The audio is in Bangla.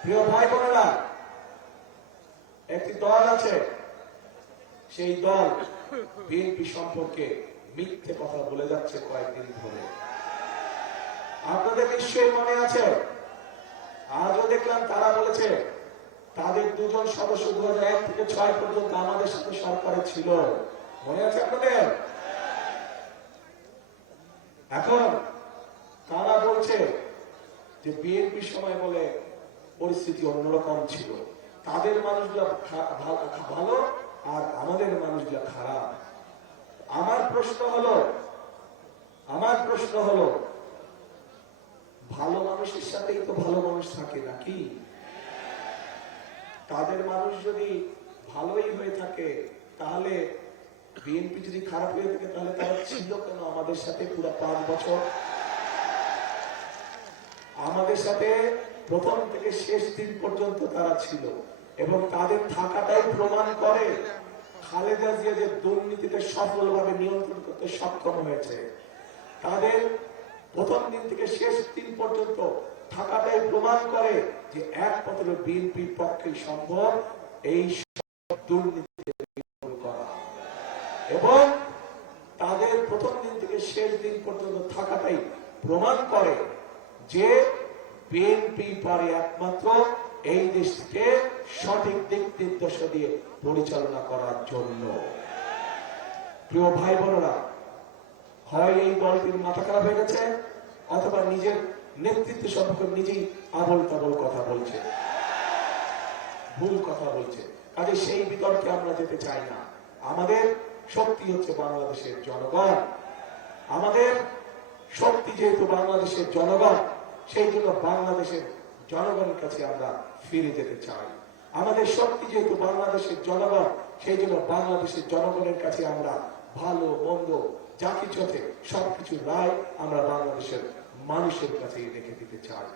প্রিয় ভাই বোনেরা, একটি দল আছে, সেই দল বিএনপি সম্পর্কে মিথ্যে কথা বলে যাচ্ছে কয়েকদিন ধরে। আপনাদের নিশ্চয়ই মনে আছে, আজও দেখলাম তারা বলেছে তাদের দুজন সদস্য 2001 থেকে 2006 পর্যন্ত আমাদের সাথে সরকারে ছিল। মনে আছে আপনাদের? এখন তারা বলছে যে বিএনপির সময় বলে পরিস্থিতি অন্যরকম ছিল, তাদের মানুষগুলো ভালো আর আমাদের মানুষগুলো খারাপ। আমার প্রশ্ন হলো ভালো মানুষের সাথেই তো ভালো মানুষ থাকে নাকি? তাদের মানুষ যদি ভালোই হয়ে থাকে, তাহলে বিএনপি যদি খারাপ হয়ে থাকে, তাহলে তারা ছিল কেন আমাদের সাথে পুরো 5 বছর? আমাদের সাথে প্রথম থেকে শেষ দিন পর্যন্ত তারা ছিল, এবং তাদের থাকাটাই প্রমাণ করে খালেদা জিয়া যে দুর্নীতিতে সফলভাবে নিয়ন্ত্রণ করতে সক্ষম হয়েছে। তাদের প্রথম দিন থেকে শেষ দিন পর্যন্ত থাকাটাই প্রমাণ করে যে একমাত্র বিএনপির পক্ষে সম্ভব এই দুর্নীতিতে নিয়ন্ত্রণ করা। এবং তাদের প্রথম দিন থেকে শেষ দিন পর্যন্ত থাকাটাই প্রমাণ করে যে বিএনপি পারে একমাত্র এই দেশকে সঠিক দিক নির্দেশনা দিয়ে পরিচালনা করার জন্য। প্রিয় ভাই বোনেরা, হয় এই দলটির মাথা খারাপ হয়ে গেছে, অথবা নিজের নেতৃত্ব সম্পর্কে নিজেই আবল তাবল কথা বলছে, ভুল কথা বলছে। কাজে সেই বিতর্কে আমরা যেতে চাই না। আমাদের শক্তি হচ্ছে বাংলাদেশের জনগণ। আমাদের শক্তি যেহেতু বাংলাদেশের জনগণ, সেই জন্য বাংলাদেশের জনগণের কাছে আমরা ফিরে যেতে চাই। আমাদের শক্তি যেহেতু বাংলাদেশের জনগণ, সেই জন্য বাংলাদেশের জনগণের কাছে আমরা ভালো মন্দ যা কিছু আছে সবকিছু রায় আমরা বাংলাদেশের মানুষের কাছে রেখে দিতে চাই।